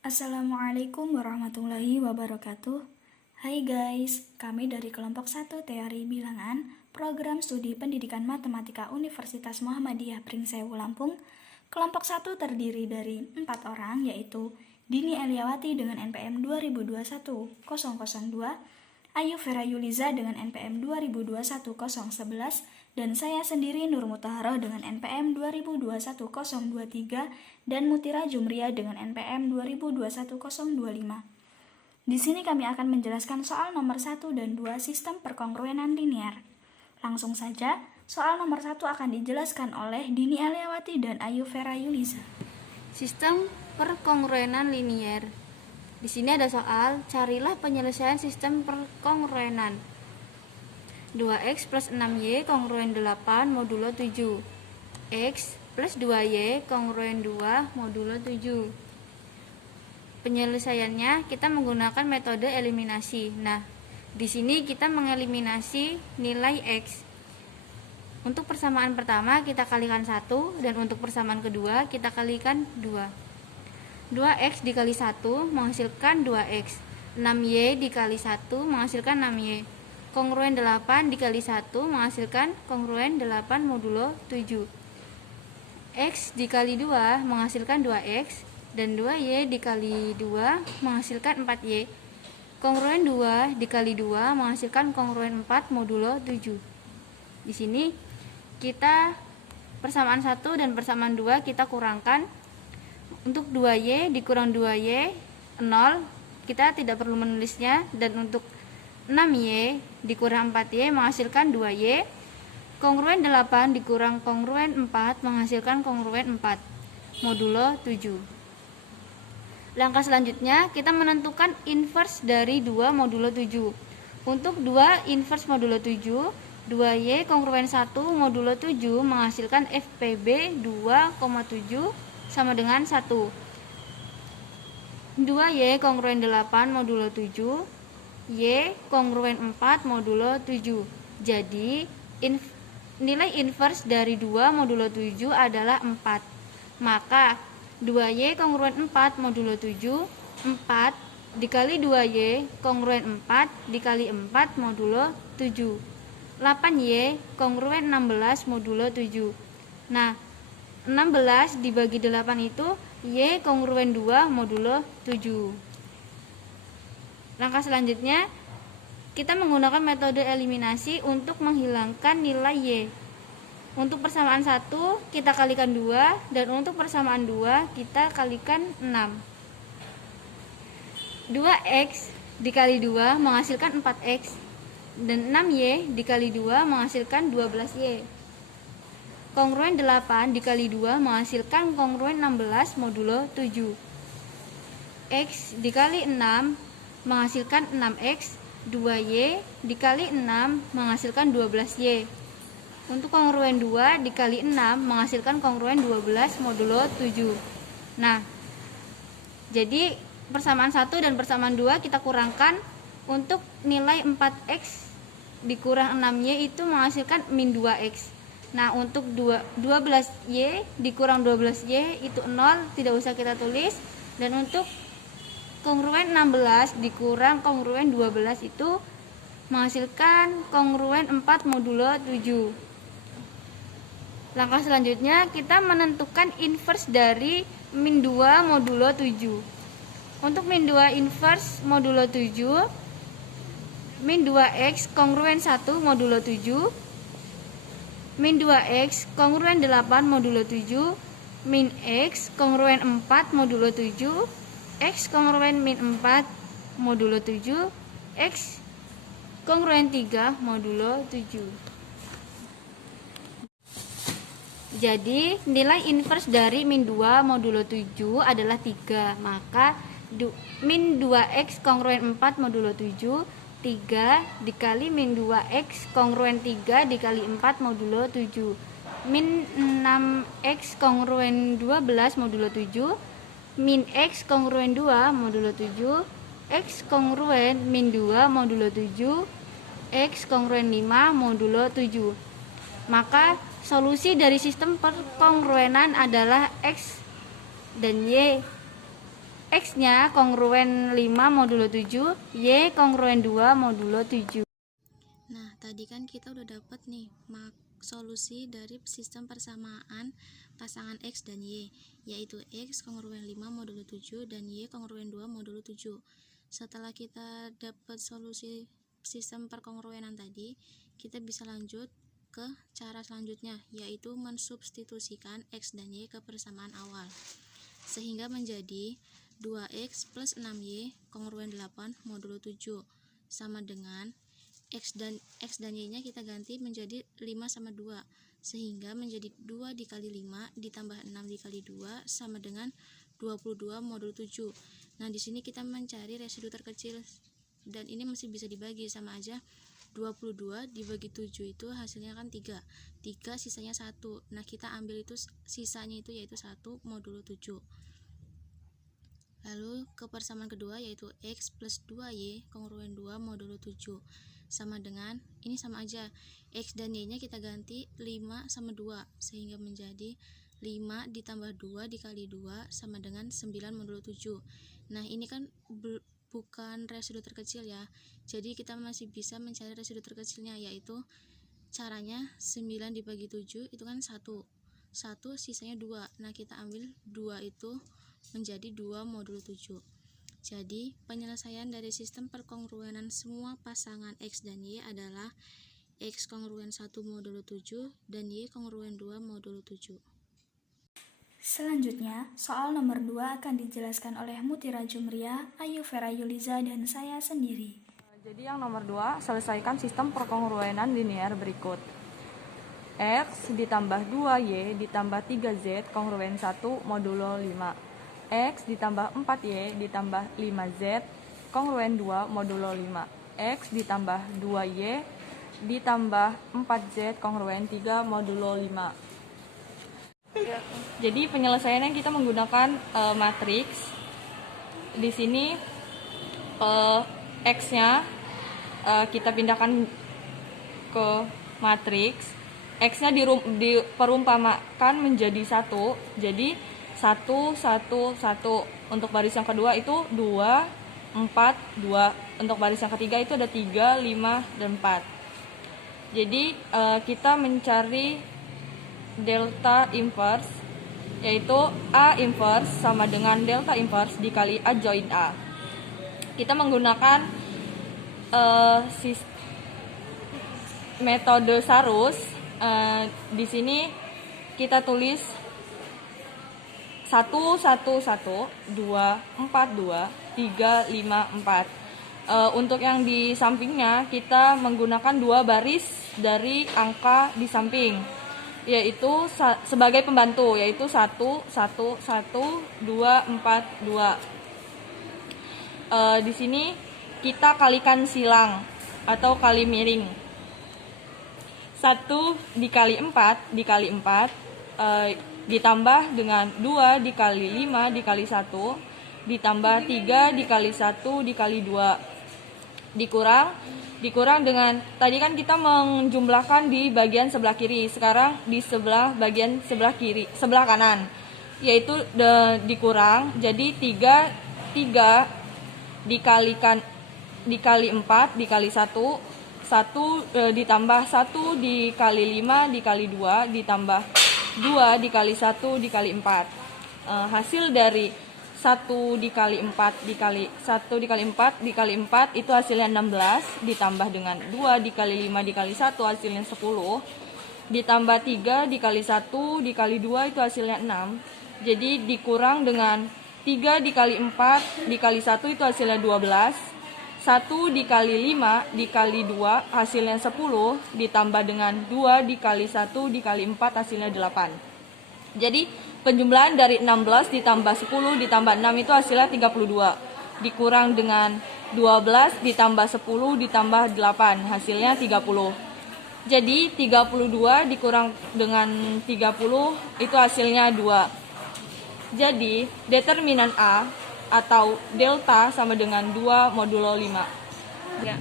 Assalamualaikum warahmatullahi wabarakatuh. Hai guys, kami dari kelompok 1 Teori Bilangan, Program Studi Pendidikan Matematika Universitas Muhammadiyah Pringsewu Lampung. Kelompok 1 terdiri dari 4 orang, yaitu Dini Eliawati dengan NPM 2021-002, Ayu Vera Yuliza dengan NPM 2021-011, dan saya sendiri Nur Mutahharoh dengan NPM 2021-023 dan Mutira Jumria dengan NPM 2021-025. Di sini kami akan menjelaskan soal nomor 1 dan 2 sistem perkongruenan linier. Langsung saja, soal nomor 1 akan dijelaskan oleh Dini Eliawati dan Ayu Vera Yuliza. Sistem perkongruenan linier. Di sini ada soal, carilah penyelesaian sistem perkongruenan. 2x plus 6y kongruen 8 modulo 7. X plus 2y kongruen 2 modulo 7. Penyelesaiannya kita menggunakan metode eliminasi. Nah, di sini kita mengeliminasi nilai x. Untuk persamaan pertama kita kalikan 1 dan untuk persamaan kedua kita kalikan 2. 2x dikali 1 menghasilkan 2x. 6y dikali 1 menghasilkan 6y. Kongruen 8 dikali 1 menghasilkan kongruen 8 modulo 7. X dikali 2 menghasilkan 2x dan 2y dikali 2 menghasilkan 4y. Kongruen 2 dikali 2 menghasilkan kongruen 4 modulo 7. Di sini kita persamaan 1 dan persamaan 2 kita kurangkan. Untuk 2y dikurang 2y 0, kita tidak perlu menulisnya, dan untuk 6y dikurang 4y menghasilkan 2y. Kongruen 8 dikurang kongruen 4 menghasilkan kongruen 4 modulo 7. Langkah selanjutnya kita menentukan inverse dari 2 modulo 7. Untuk 2 inverse modulo 7, 2y kongruen 1 modulo 7 menghasilkan FPB 2,7 sama dengan 1. 2y kongruen 8 modulo 7, y kongruen 4 modulo 7. Jadi nilai inverse dari 2 modulo 7 adalah 4. Maka 2y kongruen 4 modulo 7, 4 dikali 2y kongruen 4 dikali 4 modulo 7. 8y kongruen 16 modulo 7. Nah, 16 dibagi 8 itu y kongruen 2 modulo 7. Langkah selanjutnya kita menggunakan metode eliminasi untuk menghilangkan nilai y. Untuk persamaan 1 kita kalikan 2 dan untuk persamaan 2 kita kalikan 6. 2x dikali 2 menghasilkan 4x dan 6y dikali 2 menghasilkan 12y. Kongruen 8 dikali 2 menghasilkan kongruen 16 modulo 7. X dikali 6 menghasilkan 6x, 2y dikali 6 menghasilkan 12y. Untuk kongruen 2 dikali 6 menghasilkan kongruen 12 modulo 7. Nah, jadi persamaan 1 dan persamaan 2 kita kurangkan. Untuk nilai 4x dikurang 6y itu menghasilkan min 2x. Nah, untuk 12y dikurang 12y itu 0, tidak usah kita tulis. Dan untuk kongruen 16 dikurang kongruen 12 itu menghasilkan kongruen 4 modulo 7. Langkah selanjutnya kita menentukan inverse dari min 2 modulo 7. Untuk min 2 inverse modulo 7, min 2x kongruen 1 modulo 7, min 2x kongruen 8 modulo 7, min x kongruen 4 modulo 7, x kongruen min 4 modulo 7, x kongruen 3 modulo 7. Jadi nilai inverse dari min 2 modulo 7 adalah 3. Maka min 2x kongruen 4 modulo 7, 3 dikali min 2x kongruen 3 dikali 4 modulo 7. Min 6x kongruen 12 modulo 7, min x kongruen 2 modulo 7, x kongruen min 2 modulo 7, x kongruen 5 modulo 7. Maka solusi dari sistem perkongruenan adalah x dan y. X-nya kongruen 5 modulo 7, Y kongruen 2 modulo 7. Nah, tadi kan kita udah dapat nih solusi dari sistem persamaan pasangan X dan Y, yaitu X kongruen 5 modulo 7 dan Y kongruen 2 modulo 7. Setelah kita dapat solusi sistem perkongruenan tadi, kita bisa lanjut ke cara selanjutnya, yaitu mensubstitusikan X dan Y ke persamaan awal, sehingga menjadi 2X plus 6Y kongruen 8 modulo 7 sama dengan X dan Y nya kita ganti menjadi 5 sama 2, sehingga menjadi 2 dikali 5 ditambah 6 dikali 2 sama dengan 22 modulo 7. Nah, di sini kita mencari residu terkecil dan ini masih bisa dibagi, sama aja 22 dibagi 7 itu hasilnya kan 3 sisanya 1. Nah, kita ambil itu sisanya itu yaitu 1 modulo 7. Lalu ke persamaan kedua yaitu X plus 2Y kongruen 2 modulo 7 sama dengan, ini sama aja, X dan Y nya kita ganti 5 sama 2 sehingga menjadi 5 ditambah 2 dikali 2 sama dengan 9 modulo 7. Nah, ini kan bukan residu terkecil ya, jadi kita masih bisa mencari residu terkecilnya, yaitu caranya 9 dibagi 7 itu kan 1 sisanya 2. Nah, kita ambil 2 itu menjadi 2 modulo 7. Jadi, penyelesaian dari sistem perkongruenan semua pasangan X dan Y adalah X kongruen 1 modulo 7 dan Y kongruen 2 modulo 7. Selanjutnya, soal nomor 2 akan dijelaskan oleh Mutira Jumria, Ayu Vera Yuliza, dan saya sendiri. Jadi yang nomor 2, selesaikan sistem perkongruenan linear berikut. X ditambah 2Y ditambah 3Z kongruen 1 modulo 5. X ditambah 4Y ditambah 5Z kongruen 2 modulo 5. X ditambah 2Y ditambah 4Z kongruen 3 modulo 5. Jadi penyelesaiannya kita menggunakan matriks. Di sini X-nya kita pindahkan ke matriks. X-nya diperumpamakan menjadi 1. Jadi 1, 1, 1. Untuk baris yang kedua itu 2, 4, 2. Untuk baris yang ketiga itu ada 3, 5, dan 4. Jadi kita mencari delta inverse, yaitu A inverse sama dengan delta inverse dikali A join A. Kita menggunakan metode Sarus. Di sini kita tulis 1, 1, 1, 2, 4, 2, 3, 5, 4. Untuk yang di sampingnya kita menggunakan 2 baris dari angka di samping, yaitu sebagai pembantu, yaitu 1, 1, 1, 2, 4, 2. Di sini kita kalikan silang atau kali miring. 1 dikali 4 dikali 4 ditambah dengan 2 dikali 5 dikali 1 ditambah 3 dikali 1 dikali 2 dikurang dengan tadi kan kita menjumlahkan di bagian sebelah kiri, sekarang di bagian sebelah kanan, yaitu dikurang, jadi 3 dikali 4 dikali 1 ditambah 1 dikali 5 dikali 2 ditambah 2 dikali 1 dikali 4. Hasil dari 1 dikali 4 dikali 1 dikali 4 dikali 4 itu hasilnya 16, ditambah dengan 2 dikali 5 dikali 1 hasilnya 10, ditambah 3 dikali 1 dikali 2 itu hasilnya 6. Jadi dikurang dengan 3 dikali 4 dikali 1 itu hasilnya 12. 1 dikali 5 dikali 2 hasilnya 10, ditambah dengan 2 dikali 1 dikali 4 hasilnya 8. Jadi penjumlahan dari 16 ditambah 10 ditambah 6 itu hasilnya 32. Dikurang dengan 12 ditambah 10 ditambah 8 hasilnya 30. Jadi 32 dikurang dengan 30 itu hasilnya 2. Jadi determinan A atau delta sama dengan 2 modulo 5. Ya.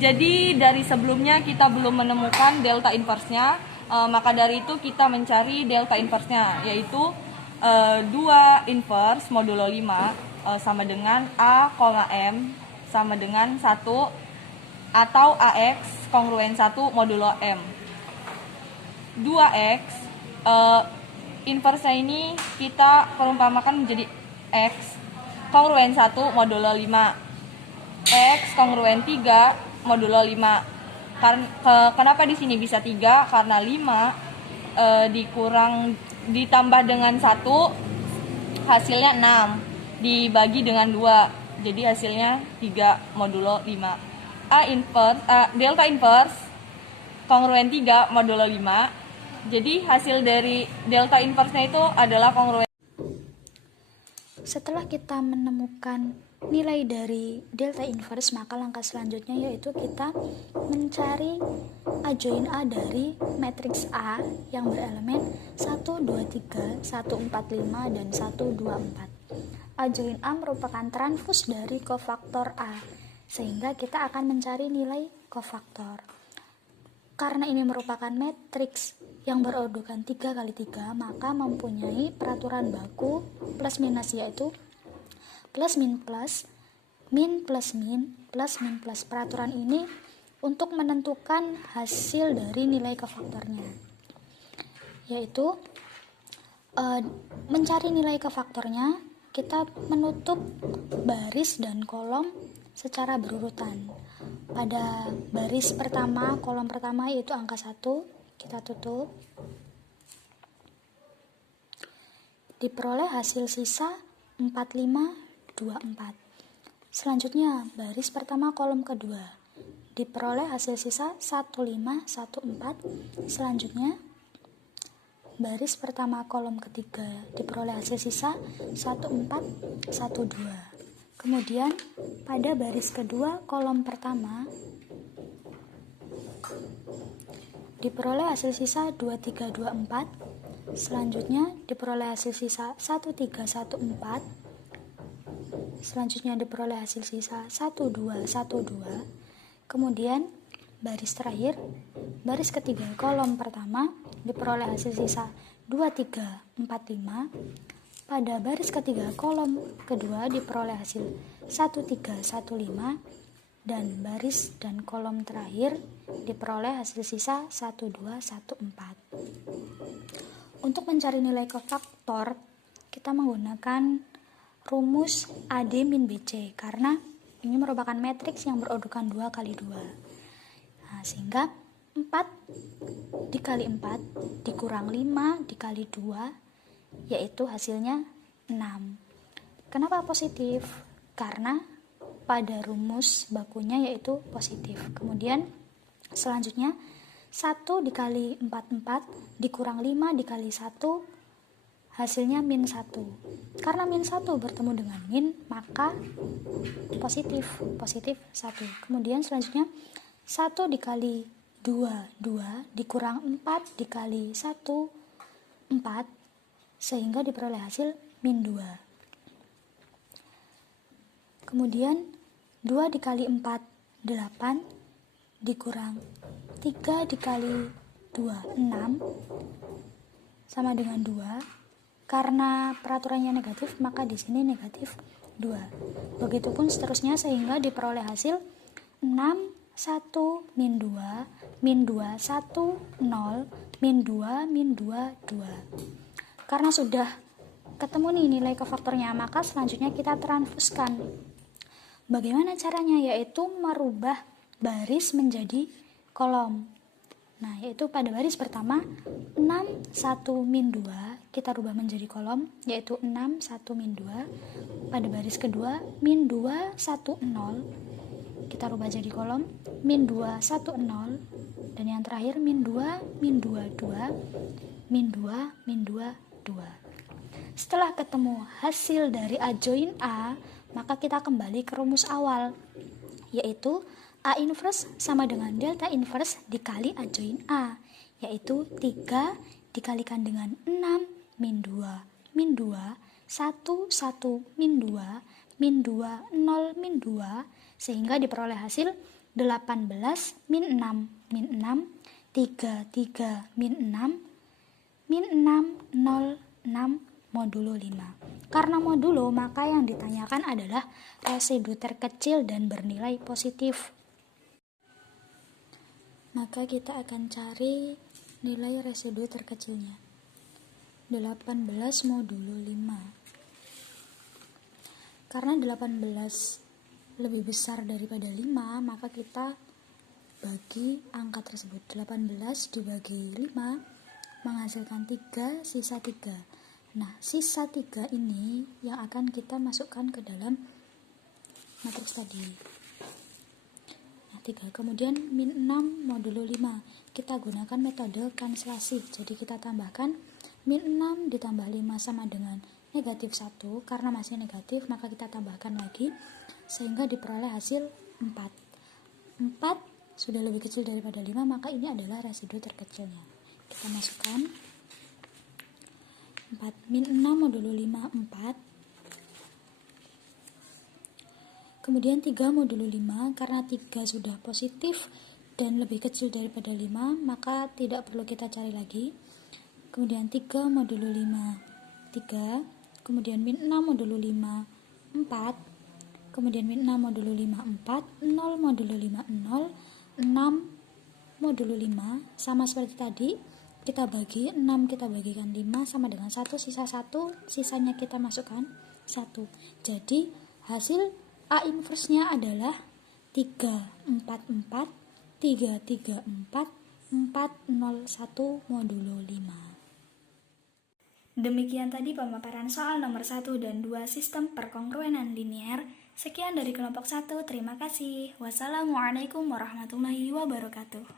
Jadi dari sebelumnya kita belum menemukan delta inverse-nya, maka dari itu kita mencari delta inverse-nya, yaitu 2 inverse modulo 5 sama dengan A, M sama dengan 1 atau AX kongruen 1 modulo M. 2X inverse ini kita perumpamakan menjadi X kongruen 1 modulo 5. X kongruen 3 modulo 5. Kenapa di sini bisa 3? Karena 5 ditambah dengan 1 hasilnya 6 dibagi dengan 2 jadi hasilnya 3 modulo 5. Delta inverse kongruen 3 modulo 5. Jadi hasil dari delta inverse-nya itu adalah kongruen. Setelah kita menemukan nilai dari delta inverse, maka langkah selanjutnya yaitu kita mencari adjoint A dari matriks A yang berelemen 1, 2, 3, 1, 4, 5, dan 1, 2, 4. Adjoint A merupakan transpose dari kofaktor A, sehingga kita akan mencari nilai kofaktor. Karena ini merupakan matriks yang berurutan 3 kali 3, maka mempunyai peraturan baku plus minus, yaitu plus min plus, min plus min, plus min plus. Peraturan ini untuk menentukan hasil dari nilai kofaktornya, yaitu mencari nilai kofaktornya kita menutup baris dan kolom secara berurutan. Pada baris pertama, kolom pertama yaitu angka 1, kita tutup. Diperoleh hasil sisa 4, 5, 2, 4. Selanjutnya, baris pertama kolom kedua. Diperoleh hasil sisa 1, 5, 1, 4. Selanjutnya, baris pertama kolom ketiga. Diperoleh hasil sisa 1, 4, 1, 2. Kemudian pada baris kedua kolom pertama diperoleh hasil sisa 2, 3, 2, 4. Selanjutnya diperoleh hasil sisa 1, 3, 1, 4. Selanjutnya diperoleh hasil sisa 1, 2, 1, 2. Kemudian baris terakhir, baris ketiga kolom pertama diperoleh hasil sisa 2, 3, 4, 5. Pada baris ketiga kolom kedua diperoleh hasil 1, 3, 1, 5, dan baris dan kolom terakhir diperoleh hasil sisa 1, 2, 1, 4. Untuk mencari nilai kofaktor, kita menggunakan rumus AD min BC karena ini merupakan matriks yang berurutan 2 kali 2. Nah, sehingga 4 dikali 4 dikurang 5 dikali 2 yaitu hasilnya 6. Kenapa positif? Karena pada rumus bakunya yaitu positif. Kemudian selanjutnya 1 dikali 4, 4 dikurang 5 dikali 1 hasilnya min 1. Karena min 1 bertemu dengan min, maka positif 1. Kemudian selanjutnya 1 dikali 2, 2 dikurang 4 dikali 1, 4, sehingga diperoleh hasil min 2. Kemudian 2 dikali 4, 8 dikurang 3 dikali 2, 6 sama dengan 2. Karena peraturannya negatif, maka di sini negatif 2. Begitupun seterusnya sehingga diperoleh hasil 6, 1, min 2, min 2, 1, 0, min 2, min 2, 2. Karena sudah ketemu nih nilai kofaktornya, maka selanjutnya kita transfuskan. Bagaimana caranya? Yaitu merubah baris menjadi kolom. Nah, yaitu pada baris pertama 6, 1, min 2 kita rubah menjadi kolom, yaitu 6, 1, min 2. Pada baris kedua min 2, 1, 0 kita rubah jadi kolom, min 2, 1, 0. Dan yang terakhir min 2, min 2, 2, min 2, min 2, 2. Setelah ketemu hasil dari adjoint A, maka kita kembali ke rumus awal, yaitu A inverse sama dengan delta inverse dikali adjoint A, yaitu 3 dikalikan dengan 6 min 2 min 2 1 1 min 2 min 2 0 min 2 sehingga diperoleh hasil 18 min 6 min 6 3 3 min 6 min 6 0 6 modulo 5. Karena modulo, maka yang ditanyakan adalah residu terkecil dan bernilai positif. Maka kita akan cari nilai residu terkecilnya. 18 modulo 5. Karena 18 lebih besar daripada 5, maka kita bagi angka tersebut. 18 dibagi 5 menghasilkan 3, sisa 3. Nah, sisa 3 ini yang akan kita masukkan ke dalam matriks tadi. Nah, 3. Kemudian min 6 modulo 5. Kita gunakan metode kanselasi. Jadi kita tambahkan min 6 ditambah 5 sama dengan negatif 1. Karena masih negatif, maka kita tambahkan lagi sehingga diperoleh hasil 4. 4 sudah lebih kecil daripada 5, maka ini adalah residu terkecilnya. Kita masukkan 4. Min 6 modulo 5, 4. Kemudian 3 modulo 5, karena 3 sudah positif dan lebih kecil daripada 5, maka tidak perlu kita cari lagi. Kemudian 3 modulo 5, 3. Kemudian min 6 modulo 5, 4. Kemudian min 6 modulo 5, 4. 0 modulo 5, 0. 6 modulo 5, sama seperti tadi. Kita bagi 6, kita bagikan 5 sama dengan 1, sisa 1, sisanya kita masukkan 1. Jadi hasil A inverse-nya adalah 3, 4, 4, 3, 3, 4, 4, 0, 1 modulo 5. Demikian tadi pemaparan soal nomor 1 dan 2 sistem perkongruenan linier. Sekian dari kelompok 1, terima kasih. Wassalamualaikum warahmatullahi wabarakatuh.